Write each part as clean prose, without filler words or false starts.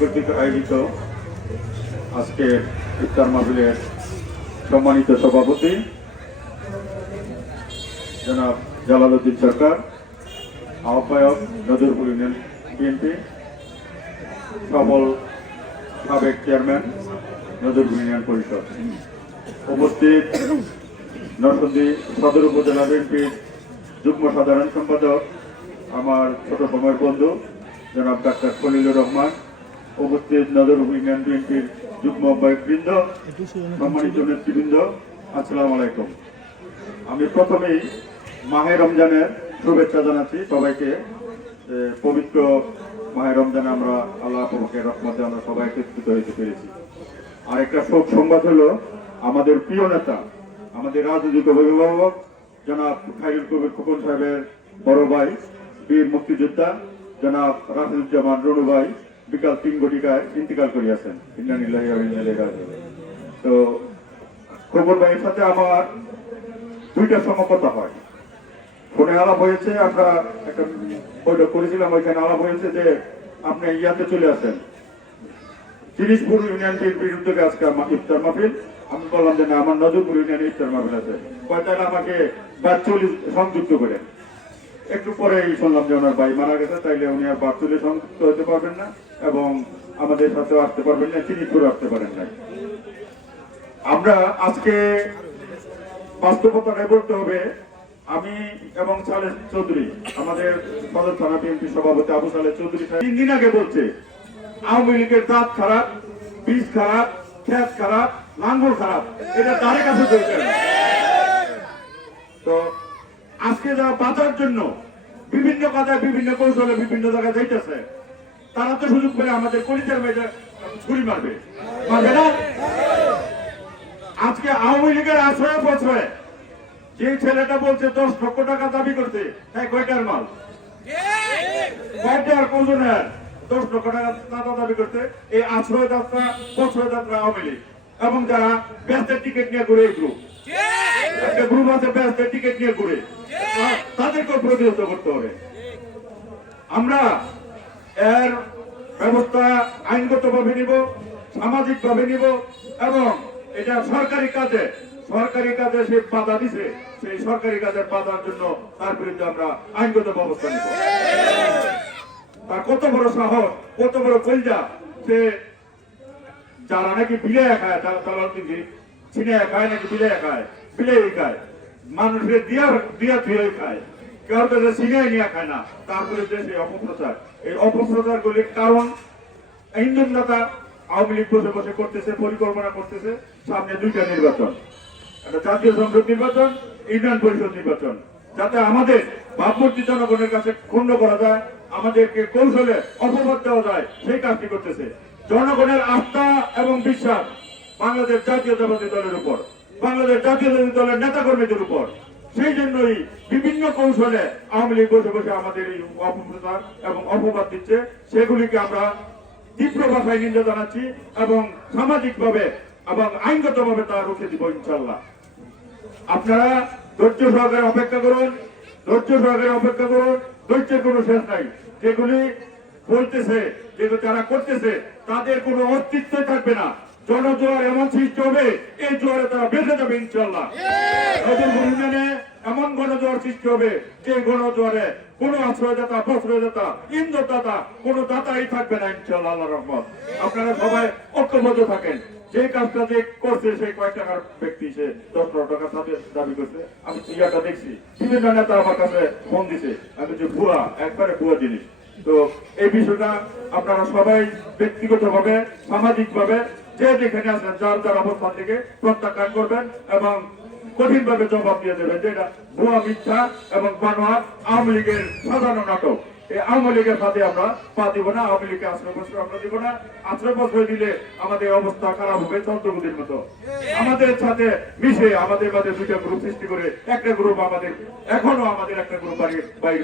কর্তৃক আয়োজিত আজকে ইফতার মাহফিলের সম্মানিত সভাপতি জনাব জালালউদ্দিন সরকার, আহ্বায়ক নজরপুর ইউনিয়ন বিএনপি, সফল সাবেক চেয়ারম্যান নজরপুর ইউনিয়ন পরিষদ, উপস্থিত নরসিংদী সদর উপজেলা বিএনপির যুগ্ম সাধারণ সম্পাদক আমার ছোট সময়ের বন্ধু জনাব ডাক্তার খলিলুর রহমান, উপস্থিত নজরপুর ইউনিয়ন বিএনপির যুগ্ম আহ্বায়কবৃন্দ, সম্মানিত নেতৃবৃন্দ, আসসালামু আলাইকুম। আমি প্রথমেই মাহে রমজানের শুভেচ্ছা জানাচ্ছি সবাইকে। পবিত্র মাহে রমজানে আমরা আল্লাহ পাকের রহমতে আমরা সবাই একত্রিত হইতে পেরেছি। আর একটা শোক সংবাদ হলো, আমাদের প্রিয় নেতা, আমাদের রাজনৈতিক অভিভাবক জনাব খায়রুল কবির খোকন সাহেবের বড় ভাই, বীর মুক্তিযোদ্ধা জনাব রাফিজুজ্জামান রনু ভাই বিকাল 3 ঘটিকায় ইন্তিকাল করিয়াছেন। ইন্না লিল্লাহি ওয়া ইন্না ইলাইহি রাজিউন। তো খোকন ভাইয়ের সাথে আমার দুইটা সমকতা হয়, ফোনে আলাপ হয়েছে, আমরা একটা বৈঠক করেছিলাম, ওইখানে আলাপ হয়েছে যে আপনি ইয়াতে চলে আসেন তিরিশপুর ইউনিয়ন বিএনপির উদ্যোগে আজকে ইফতার মাহফিল। আমি বললাম যে না, আমার নজরপুর ইউনিয়নে ইফতার মাহফিল আছে, তাহলে আমাকে 42 সংযুক্ত করে। একটু পরেই শুনলাম যে ওনার ভাই মারা গেছে, তাইলে উনি আর 42 সংযুক্ত হতে পারবেন না এবং আমাদের সাথেও আসতে পারবেন না, তিরিশপুরে আসতে পারেন না। আমরা আজকে বাস্তবতাটাই বলতে হবে। আমি এবং সালেহ চৌধুরী, আমাদের সদর থানা বিএনপি সভাপতি আবু সালেহ চৌধুরী 3 দিন আগে বলছে আওয়ামী লীগের দাঁত খারাপ, বীজ খারাপ, খেত খারাপ, লাঙ্গল খারাপ, এটা তার কাছে চলছে না। তো আজকে যারা বাঁচার জন্য বিভিন্ন কাজে, বিভিন্ন কৌশলে, বিভিন্ন জায়গায় যাইতেছে, তারা তো সুযোগ পেলে আমাদের কলিজার মেয়েদের ছুরি মারবে না। আজকে আওয়ামী লীগের আশ্রয় প্রশ্রয় যে ছেলেটা বলছে 10 লক্ষ টাকা দাবি করতে, তাই কয়টার মাল, কয়টার কোজনের 10 লক্ষ টাকা দাবি করতে, এই আশ্রয় যাত্রা প্রশ্রয় যাত্রা আওয়ামী লীগ এবং যারা ব্যস্তের টিকিট নিয়ে ঘুরে, এই গ্রুপ, একটা গ্রুপ আছে ব্যস্তের টিকিট নিয়ে ঘুরে, তাদেরকে প্রতিহত করতে হবে। আমরা এর ব্যবস্থা আইনগত ভাবে নিব, সামাজিক ভাবে নিব এবং এটা সরকারি কাজে সে বাধা দিছে, সেই সরকারি কাজের বাধার জন্য তার বিরুদ্ধে আমরা আইনগত ব্যবস্থা নিব। তার কত বড় সাহস, কত বড় কলজা, সে যারা নাকি বিলাই খায়, তারা ছিনে খায়, নাকি বিলাই খায়, বিলাই খায়, মানুষের দিয়া ধুয়ে খায়, কেউ কাছে ছিনিয়ে নিয়ে খায় না, তার বিরুদ্ধে সেই অপপ্রচার, এই অপপ্রচার গুলির কারণ ইন্ধন নেতা আওয়ামী লীগ বসে বসে করতেছে, পরিকল্পনা করতেছে। সামনে 2টা নির্বাচন, একটা জাতীয় সংসদ নির্বাচন, ইউনিয়ন পরিষদ নির্বাচন, যাতে আমাদের ভাবমূর্তি জনগণের কাছে ক্ষুণ্ণ করা যায়, আমাদেরকে কৌশলে অপবাদ দেওয়া যায়, সেই কাজটি করতেছে। জনগণের আস্থা এবং বিশ্বাস বাংলাদেশ জাতীয়তাবাদী দলের উপর, বাংলাদেশ জাতীয়তাবাদী দলের নেতা কর্মীদের উপর। সেই জন্যই বিভিন্ন কৌশলে আওয়ামী লীগ বসে বসে আমাদের এই অপপ্রচার এবং অপবাদ দিচ্ছে, সেগুলিকে আমরা তীব্র ভাষায় নিন্দা জানাচ্ছি এবং সামাজিক ভাবে এবং আইনগত ভাবে তা রুখে দিব ইনশাল্লাহ। আপনারা ধৈর্য সহকারে অপেক্ষা করুন, ধৈর্যের কোনো শেষ নাই। যেগুলি বলতেছে, যেগুলো যারা করতেছে, তাদের কোনো অস্তিত্ব থাকবে না। জনজোয়ার এমন সৃষ্টি হবে, এই জোয়ারে তারা বেঁধে যাবে ইনশাল্লাহ। এমন গণজোয়ার সৃষ্টি হবে, যে গণজোয়ারে কোনো আশ্রয়দাতা, প্রশ্রয়দাতা, ইন্দ্রদাতা, কোনো দাতাই থাকবে না ইনশাল্লাহ, আল্লাহর রহমত। আপনারা সবাই ঐক্যবদ্ধ থাকেন। যে কাজটা যে করছে, সেই কয়েক টাকার ব্যক্তি, সে 10 লক্ষ টাকা দাবি করছে। আমি ইয়াটা দেখছি, বিভিন্ন নেতা আমার কাছে ফোন দিছে, আমি যে ভুয়া, একবারে ভুয়া জিনিস। তো এই বিষয়টা আপনারা সবাই ব্যক্তিগত ভাবে, সামাজিক ভাবে, যে যেখানে আছেন, যার অবস্থান থেকে প্রত্যাখ্যান করবেন এবং কঠিন ভাবে জবাব দিয়ে দেবেন যে এটা ভুয়া, মিথ্যা এবং বানোয়াট আওয়ামী লীগের সাজানো নাটক। এই আওয়ামী লীগের সাথে আমরা পা দিব না, আওয়ামী লীগের আশ্রয় প্রশ্রয় আমরা দিব না। আশ্রয় প্রশ্রয় দিলে আমাদের অবস্থা খারাপ হবে, চন্দ্রগুদির মতো। আমাদের সাথে মিশে আমাদের মাঝে 2টা গ্রুপ সৃষ্টি করে, একটা গ্রুপ আমাদের এখনো একটা গ্রুপ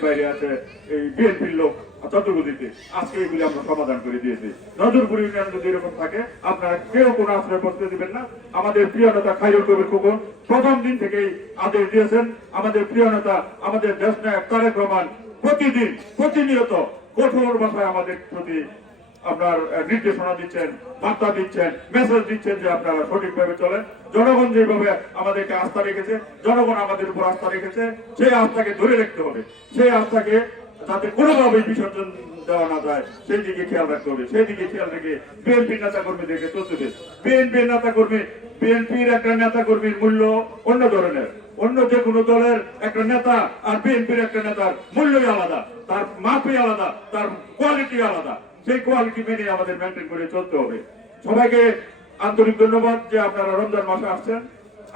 বাইরে আছে, এই বিএনপির লোক চন্দ্রগুদিতে। আজকে এগুলি আমরা সমাধান করে দিয়েছি। নজরপুর ইউনিয়ন যদি এরকম থাকে, আপনারা কেউ কোনো আশ্রয় প্রশ্রয় দিবেন না। আমাদের প্রিয় নেতা খায়রুল কবির খোকন প্রথম দিন থেকেই আদেশ দিয়েছেন। আমাদের প্রিয় নেতা, আমাদের দেশ নায়ক তারেক রহমান প্রতিনিয়ত কঠোর ভাষায় আমাদের প্রতি আপনার নির্দেশনা দিচ্ছেন, বার্তা দিচ্ছেন, মেসেজ দিচ্ছেন যে আপনারা সঠিকভাবে চলেন। জনগণ যেভাবে আমাদেরকে আস্থা রেখেছে, জনগণ আমাদের উপর আস্থা রেখেছে, সেই আস্থাকে ধরে রাখতে হবে। সেই আস্থাকে যাতে কোনোভাবেই বিসর্জন দেওয়া না যায় সেই দিকে খেয়াল রাখতে হবে। সেই দিকে খেয়াল রেখে বিএনপির নেতা কর্মীদেরকে চলতে হবে। বিএনপির একটা নেতা কর্মীর মূল্য অন্য ধরনের, অন্য যে কোনো দলের একটা নেতা আর বিএনপির একটা নেতার মূল্যই আলাদা, তার মাপই আলাদা, তার কোয়ালিটি আলাদা। সেই কোয়ালিটি মেনে আমাদের মেনটেন করে চলতে হবে। সবাইকে আন্তরিক ধন্যবাদ যে আপনারা রমজান মাসে আসছেন,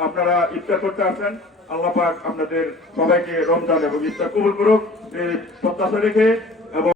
আপনারা ইফতার করতে আসছেন। আল্লাহ পাক আপনাদের সবাইকে রমজান এবং ইফতার কবুল করুক এই প্রত্যাশা রেখে